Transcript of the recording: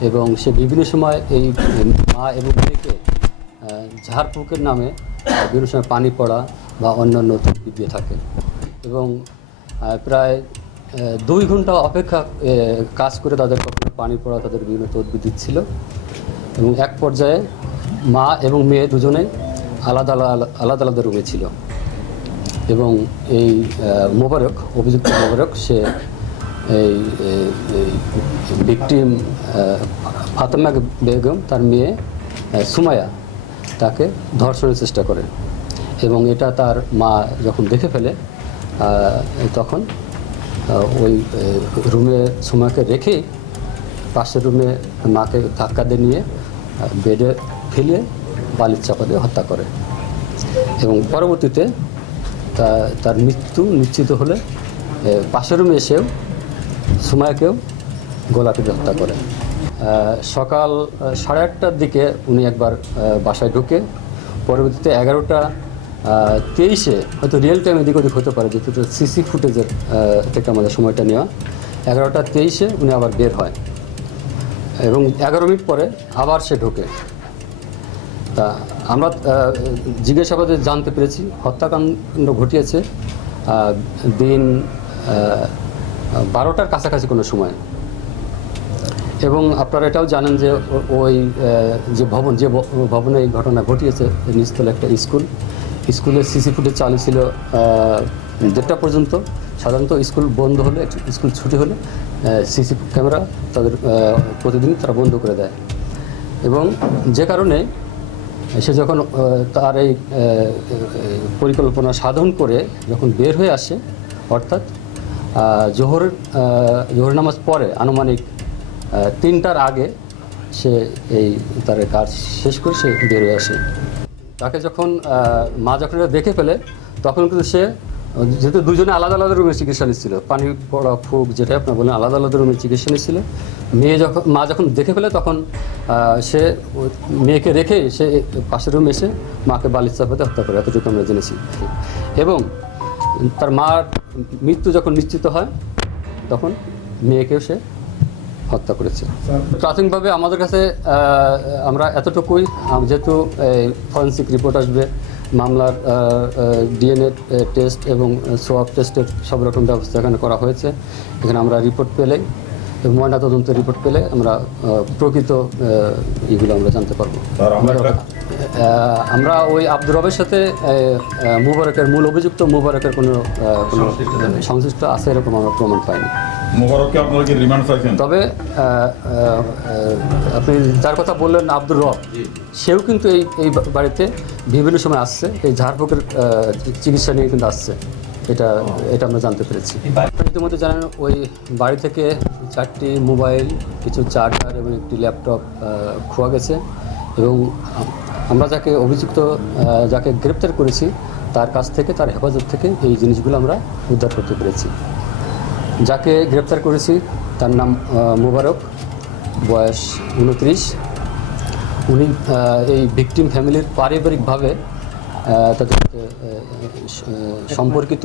এবং সে বিভিন্ন সময় এই মা এবং মেয়েকে ঝাড়ফুঁকের নামে বিভিন্ন সময় পানি পড়া বা অন্যান্য তদবির দিয়ে থাকে। এবং প্রায় দুই ঘণ্টা অপেক্ষা কাজ করে তাদের কখনো পানি পড়া, তাদের বিভিন্ন তদবির দিচ্ছিল। এবং এক পর্যায়ে মা এবং মেয়ে দুজনেই আলাদা আলাদা আলাদা আলাদা রুমে ছিল। এবং এই মোবারক, অভিযুক্ত মোবারক, সে এই ভিকটিম ফাতেমা বেগম তার মেয়ে সুমায়া তাকে ধর্ষণের চেষ্টা করে। এবং এটা তার মা যখন দেখে ফেলে তখন ওই রুমে সুমাকে রেখেই পাশের রুমে মাকে ধাক্কা দিয়ে নিয়ে বেডে ফেলিয়ে বালির চাপা দিয়ে হত্যা করে। এবং পরবর্তীতে তার মৃত্যু নিশ্চিত হলে পাশের রুমে এসেও সুমায়াকেও গোলা হত্যা করে সকাল সাড়ে আটটার দিকে উনি একবার বাসায় ঢুকে, পরবর্তীতে এগারোটা তেইশে হয়তো রিয়েল টাইম এদিক ওদিক হতে পারে, যেহেতু সিসি ফুটেজের থেকে আমাদের সময়টা নেওয়া। এগারোটা তেইশে উনি আবার বের হয় এবং এগারো মিনিট পরে আবার সে ঢোকে। তা আমরা জিজ্ঞাসাবাদে জানতে পেরেছি, হত্যাকাণ্ড ঘটিয়েছে দিন বারোটার কাছাকাছি কোনো সময়। এবং আপনারা এটাও জানেন যে ওই যে ভবন, যে ভবনে এই ঘটনা ঘটিয়েছে নিচতলা একটা স্কুল। স্কুলের সিসি ফুটেজ চালু ছিল দেড়টা পর্যন্ত। সাধারণত স্কুল বন্ধ হলে স্কুল ছুটি হলে সিসি ক্যামেরা তাদের প্রতিদিন তারা বন্ধ করে দেয়। এবং যে কারণে সে যখন তার এই পরিকল্পনা সাধন করে, যখন বের হয়ে আসে, অর্থাৎ আহ, জোহরের জোহর নামাজ পরে আনুমানিক তিনটার আগে সে এই তার কাজ শেষ করে সে বের হয়ে আসে। তাকে যখন মা যখন দেখে ফেলে তখন কিন্তু সে যেহেতু দুজনে আলাদা আলাদা রুমে চিকিৎসা নিচ্ছিল পানি পড়া ফুক যেটা আপনার বলেন আলাদা আলাদা রুমে চিকিৎসা নিচ্ছিল। মেয়ে যখন মা যখন দেখে ফেলে তখন সে মেয়েকে রেখে সে পাশের রুমে এসে মাকে বালির চাপাতে হত্যা করে এতটুকু আমরা জেনেছি। এবং তার মার মৃত্যু যখন নিশ্চিত হয়, তখন মেয়েকেও সে হত্যা করেছে প্রাথমিকভাবে আমাদের কাছে আমরা এতটুকুই যেহেতু ফরেন্সিক রিপোর্ট আসবে, মামলার ডিএনএ টেস্ট এবং সোয়াব টেস্টের সব রকম ব্যবস্থা এখানে করা হয়েছে। এখানে আমরা রিপোর্ট পেলেই এবং তদন্ত রিপোর্ট পেলে আমরা প্রকৃত এগুলো আমরা জানতে পারব। আমরা ওই আব্দুর রবের সাথে মুবারকের মূল অভিযুক্ত মুবারকের কোনো কোনো সংশ্লিষ্ট আছে এরকম আমরা প্রমাণ পাইনি। মোবারককে আপনারা কি রিমান্ড চাইছেন তবে আপনি যার কথা বললেন আব্দুর রব সেও কিন্তু এই এই বাড়িতে বিভিন্ন সময় আসছে এই ঝাড়ফুঁকের চিকিৎসা নিয়ে কিন্তু আসছে। এটা এটা আমরা জানতে পেরেছি। ইতিমধ্যে জানেন, ওই বাড়ি থেকে চারটি মোবাইল, কিছু চার্জার এবং একটি ল্যাপটপ খোয়া গেছে এবং আমরা যাকে অভিযুক্ত যাকে গ্রেপ্তার করেছি, তার কাছ থেকে, তার হেফাজত থেকে এই জিনিসগুলো আমরা উদ্ধার করতে পেরেছি। যাকে গ্রেপ্তার করেছি, তার নাম মোবারক, বয়স উনত্রিশ। উনি এই ভিকটিম ফ্যামিলির পারিবারিকভাবে তাদের সাথে, সম্পর্কিত।